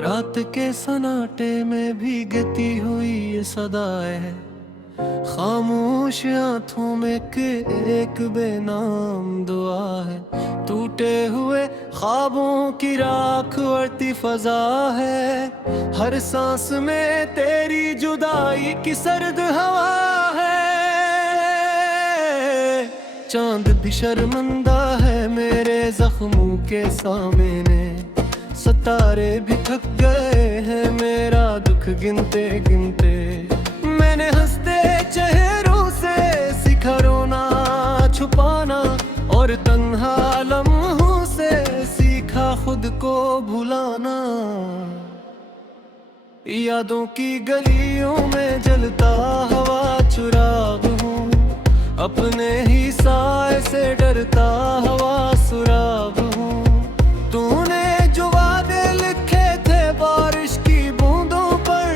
रात के सन्नाटे में भीगती हुई ये सदाएं है, खामोश आंखों में के एक बेनाम दुआ है। टूटे हुए ख्वाबों की राख उड़ती फजा है, हर सांस में तेरी जुदाई की सर्द हवा है। चांद भी शर्मिंदा है मेरे जख्मों के सामने, सितारे भी थक गए हैं मेरा दुख गिनते गिनते। मैंने हंसते चेहरों से सीखा रोना छुपाना, और तन्हा लम्हों से सीखा खुद को भुलाना। यादों की गलियों में जलता हवा चुराग हूँ, अपने ही साए से डरता हवा सुराग हूँ। तूने जो वादे लिखे थे बारिश की बूंदों पर,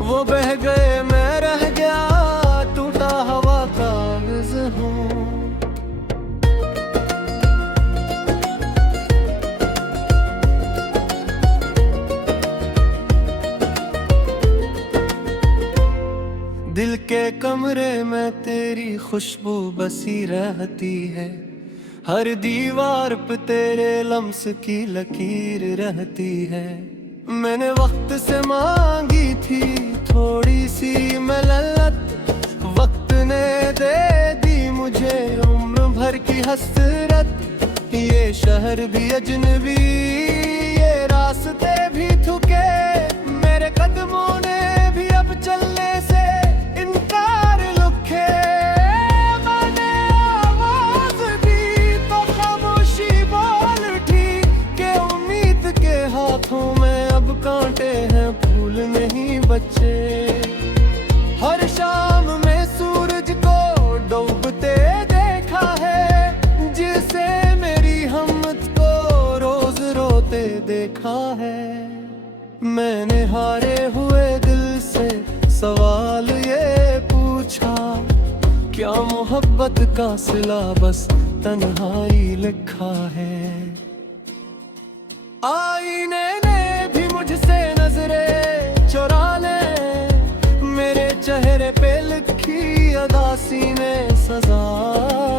वो बह गए मैं रह गया टूटा हवा कागज हूँ। दिल के कमरे में तेरी खुशबू बसी रहती है, हर दीवार पे तेरे लम्स की लकीर रहती है। मैंने वक्त से मांगी थी थोड़ी सी मलत, वक्त ने दे दी मुझे उम्र भर की हसरत। ये शहर भी अजनबी, ये रास्ते भी थुके, मेरे कदमों ने भी अब चलने से इनकार लुखे। मैंने आवाज दी तो खामोशी बोल उठी कि उम्मीद के हाथों में अब कांटे हैं फूल नहीं बचे। हर शाम में सूरज को डूबते देखा है, जिसे मेरी हिम्मत को रोज रोते देखा है। मैंने हारे हुए दिल से सवाल ये पूछा, क्या मोहब्बत का सिला बस तन्हाई लिखा है। आईने ने भी मुझसे नजरें चुरा ले, मेरे चेहरे पे लिखी अदासी ने सजा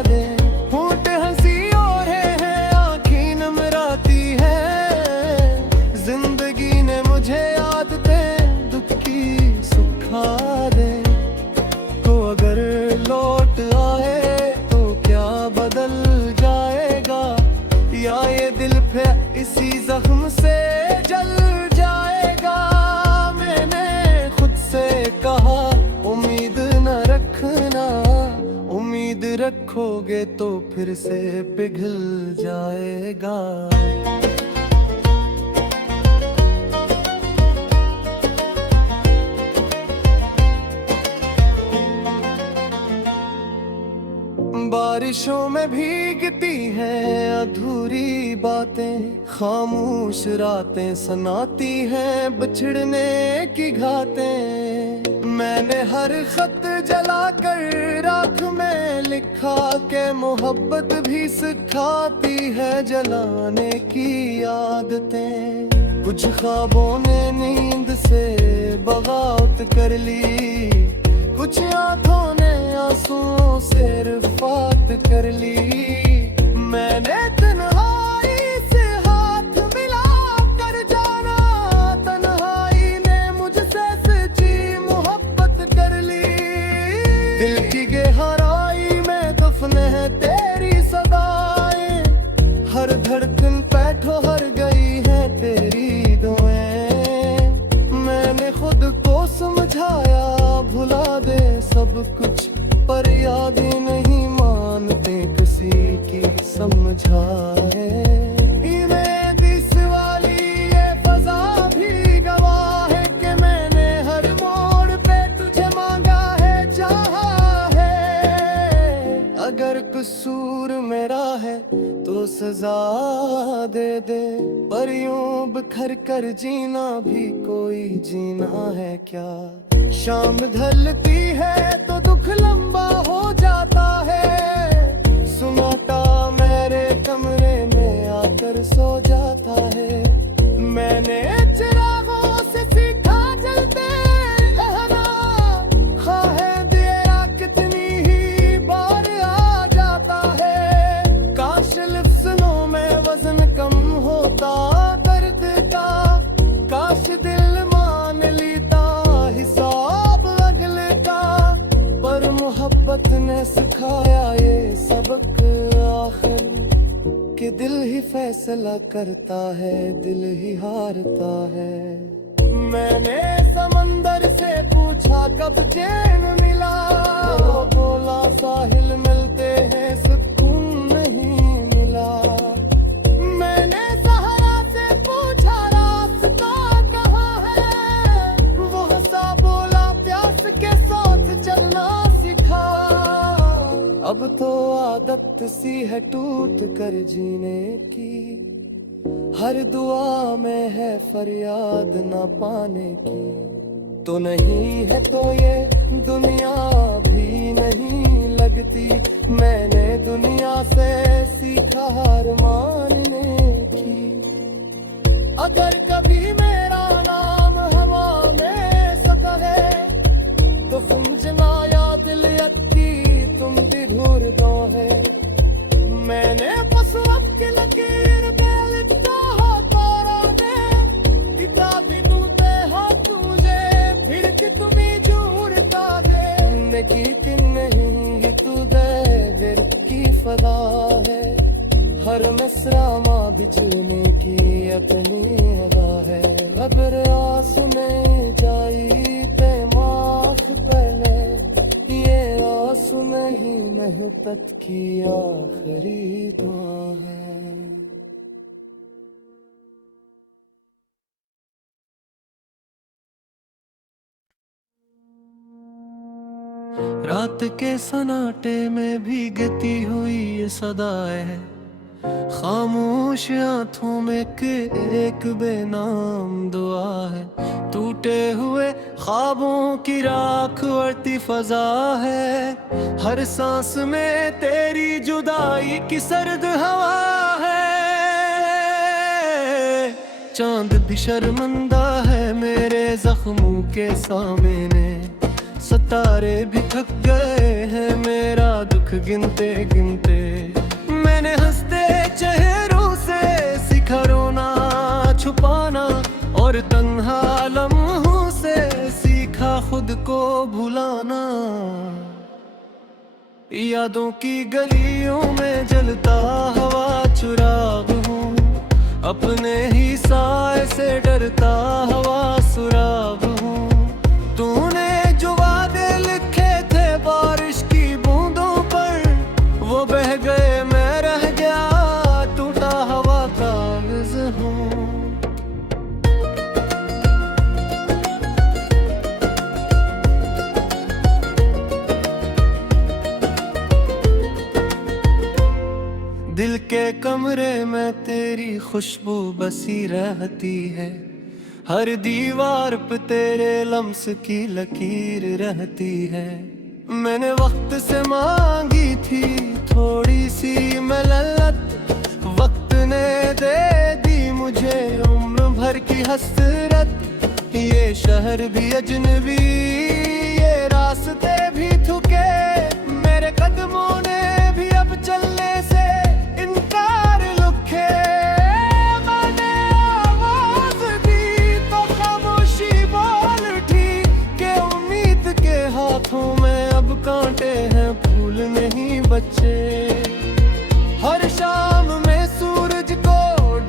दे। होंठ हंसी ओढ़े हैं आँखें नमराती है, जिंदगी ने मुझे आदतें दुख की सुखा दे। तो अगर लौट आए तो क्या बदल जाएगा, या ये दिल पे इसी जख्म से जल जाएगा। मैंने खुद से कहा उम्मीद न रखना, उम्मीद रखोगे तो फिर से पिघल जाएगा। बारिशों में भीगती हैं अधूरी बातें, खामोश रातें सुनाती हैं बिछड़ने की घातें। मैंने हर खत जलाकर राख में लिखा के मोहब्बत भी सिखाती है जलाने की आदतें। कुछ ख्वाबों ने नींद से बगावत कर ली, कुछ आंखों ने आंसुओं से रिफ़ात कर ली। मैंने तन्हाई से हाथ मिला कर जाना, तन्हाई ने मुझसे सच्ची मोहब्बत कर ली। दिल की गहराई में दफन है तेरी सदाएं, हर धड़कन पे ठहर गई है तेरी दुआएं। मैंने खुद को समझाया भुला दे सब कुछ, पर यादें नहीं मानते किसी की समझाए। इन्हें दिस वाली ये फजा भी गवाह है कि मैंने हर मोड़ पे तुझे मांगा है चाहा है। अगर कसूर मेरा है तो सजा दे दे, पर यूं बिखर कर जीना भी कोई जीना है क्या। शाम ढलती है तो दुख लंबा हो जाता है, सुनाटा मेरे कमरे में आकर सो जाता है। मैंने चिरागों से सीखा जलते रहना, खाहे अंधेरा कितनी ही बार आ जाता है। काश लिफ्ज़ों में वजन कम होता दर्द का, काश दिल मान लेता हिसाब अगले का। पर मोहब्बत ने सिखाया ये सबक आखिर, कि दिल ही फैसला करता है, दिल ही हारता है। मैंने समंदर से पूछा कब चैन मिला, वो बोला साहिल मिलते हैं सुकून नहीं मिला। मैंने सहारा से पूछा रास्ता कहाँ है, वो हंसा बोला प्यास के साथ चलना सिखा। अब तो आदत सी है टूट कर जीने की, हर दुआ में है फरियाद ना पाने की। तो नहीं है तो ये दुनिया भी नहीं लगती, मैंने दुनिया से सीखा हार मानने की। अगर कभी मेरा नाम हवा में सका है, तो समझना या दिल की तुम भी ढूंढ दो है। मैंने पशुअब की लकीर पे लिखा तारा ने, किताबी दूते हो तुझे फिर कि तुम्हें झूठता दे। नेकी की नहीं तू दे दिल की फदा है, हर मिसरा माँ बिजलने की अपनी अदा है। अगर आस में जाई ते माफ कर ले, ये आंसू नहीं मेहनत की आखिरी दुआ है। रात के सन्नाटे में भीगती हुई ये सदाएं है, खामोश आंखों में एक बेनाम दुआ है। टूटे हुए ख्वाबों की राख उड़ती फजा है, हर सांस में तेरी जुदाई की सर्द हवा है। चांद भी शर्मिंदा है मेरे जख्मों के सामने, सितारे भी थक गए हैं मेरा दुख गिनते गिनते। मैंने हंसते चेहरों से सीखा रोना छुपाना, और तन्हा लम्हों से सीखा खुद को भुलाना। यादों की गलियों में जलता हवा चुराग हूँ, अपने ही साए से डरता हवा सुराग हूँ। तूने जो वादे लिखे थे बारिश की बूंदों पर, वो बह गए मैं रह गया टूटा हवा कागज हूँ। दिल के कमरे में तेरी खुशबू बसी रहती है, हर दीवार पे तेरे लम्स की लकीर रहती है। मैंने वक्त से मांगी थी थोड़ी सी मलत, वक्त ने दे दी मुझे उम्र भर की हसरत। ये शहर भी अजनबी, ये रास्ते भी थुके, मेरे कदमों ने भी अब चलने से इनकार लुखे। मैंने आवाज दी तो खामोशी बोल उठी, के उम्मीद के हाथों में अब कांटे हैं फूल नहीं बचे। हर शाम में सूरज को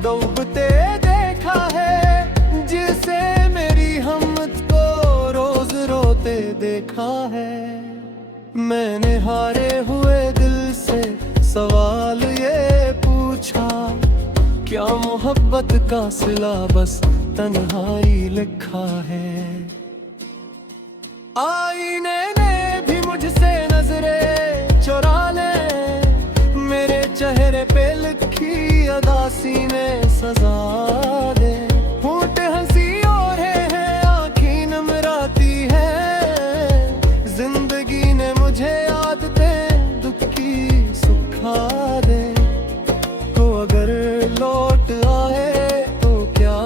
डूबते देखा है, जिसे मेरी हमत को रोज रोते देखा है। मैंने हारे हुए दिल से सवाल ये पूछा, क्या मोहब्बत का सिला बस तन्हाई लिखा है। आईने ने भी मुझसे नजरें चुरा ले, मेरे चेहरे पे लिखी अदासी में सजा दे। होंठ हंसी और है आँखें नमराती है, जिंदगी ने मुझे आदतें दुख की सुखा दे। तो अगर लौट आए तो क्या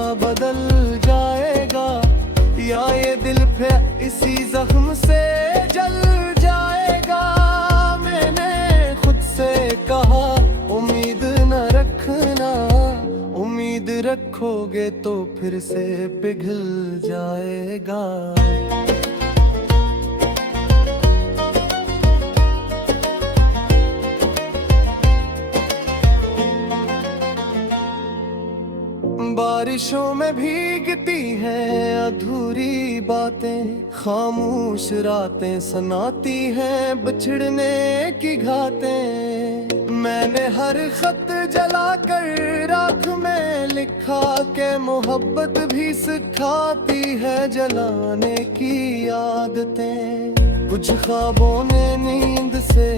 रखोगे तो फिर से पिघल जाएगा। बारिशों में भीगती हैं अधूरी बातें, खामोश रातें सुनाती हैं बिछड़ने की घातें। मैंने हर खत जला कर राख में लिखा के मोहब्बत भी सिखाती है जलाने की आदतें। कुछ ख्वाबों ने नींद से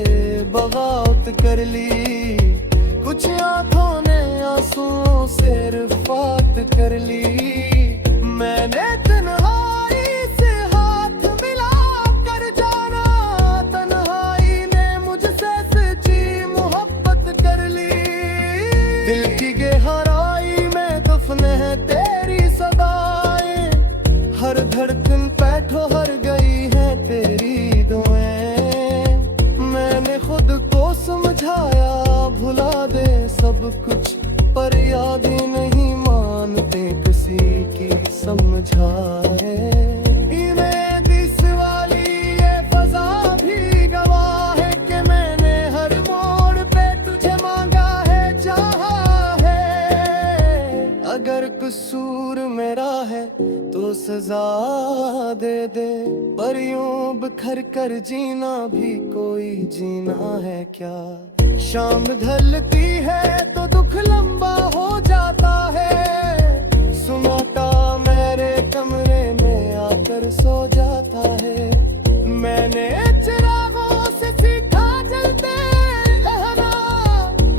बगावत कर ली, कुछ आंखों ने आंसुओं से रिफ़ात कर ली। मैंने तन्हाई से हाथ मिला कर जाना, तन्हाई ने मुझसे सच्ची मोहब्बत कर ली। दिल की गहराई में दफन है तेरी सदाएं, हर धड़कन पे ठहर गई है तेरी दुआएं। मैंने खुद को समझाया भुला दे सब कुछ, पर यादें नहीं मानते किसी की समझाए। इस वाली ये फजा भी गवाह है कि मैंने हर मोड़ पे तुझे मांगा है, चाहा है। अगर कसूर मेरा है तो सजा दे दे, पर यूं बिखर कर जीना भी कोई जीना है क्या। शाम ढलती है तो दुख लंबा हो जाता है, सुनाता मेरे कमरे में आकर सो जाता है। मैंने चिरागों से सीखा जलते रहना,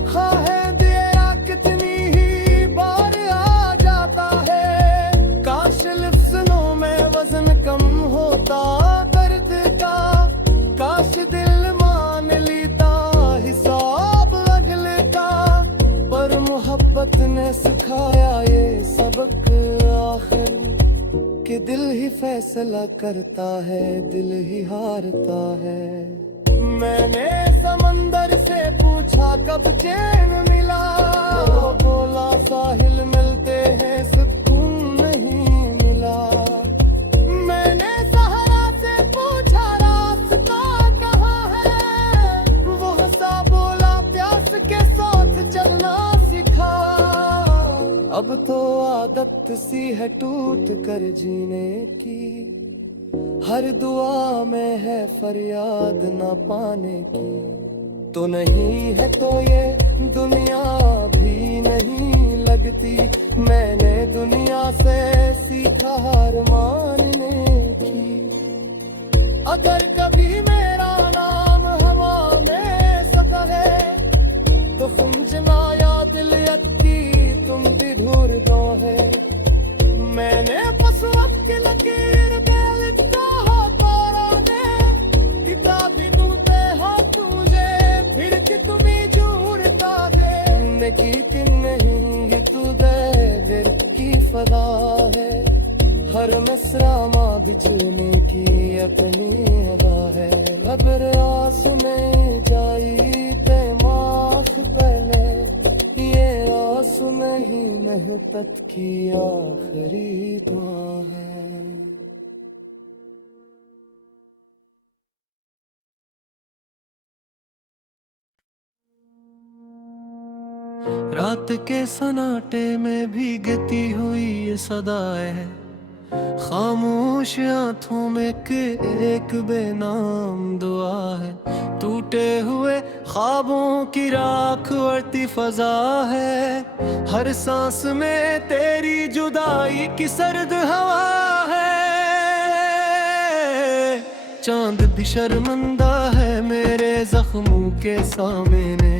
खाहे दिया कितनी ही बार आ जाता है। काश लिफ्ज़ों में वजन कम होता दर्द का, काश दिल मान लेता हिसाब अगले का। पर मोहब्बत ने सिखाया ये सबक आखिर, कि दिल ही फैसला करता है, दिल ही हारता है। मैंने समंदर से पूछा कब चैन मिला, वो बोला साहिल मिलते हैं सुकून नहीं मिला। मैंने सहारा से पूछा रास्ता कहाँ है, वो हंसा बोला प्यास के साथ चलना सिखा। अब तो आदत सी है टूट कर जीने की, हर दुआ में है फरियाद ना पाने की। तो नहीं है तो ये दुनिया भी नहीं लगती, मैंने दुनिया से सीखा हार मानने की। अगर कभी मेरा नाम हवा में सका है तो खुंजना या दिलियत की तुम भी ढूंढ दो है। मैंने बस वक्त की लकीर पे लिखा हो तारा ने, किताबी दूते हो तुझे फिर कि तुम्हें ढूंढता दे। कि नहीं तू दे दिल की फदा है, हर मिसरा माँ बिजने की अपनी अदा है। अगर आस में जाई ते माफ पहले, ये आस नहीं मेहनत की आखिरी दुआ है। रात के सन्नाटे में भीगती हुई ये सदाएं है, खामोश आंखों में एक बेनाम दुआ है। टूटे हुए ख्वाबों की राख उड़ती फजा है, हर सांस में तेरी जुदाई की सर्द हवा है। चांद भी शर्मिंदा है मेरे जख्मों के सामने,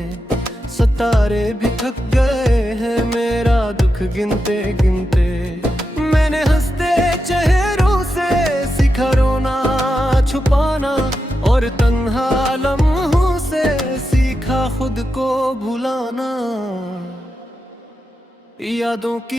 सितारे भी थक गए हैं मेरा दुख गिनते गिनते। मैंने हंसते चेहरों से सीखा रोना छुपाना, और तन्हा लम्हों से सीखा खुद को भुलाना। यादों की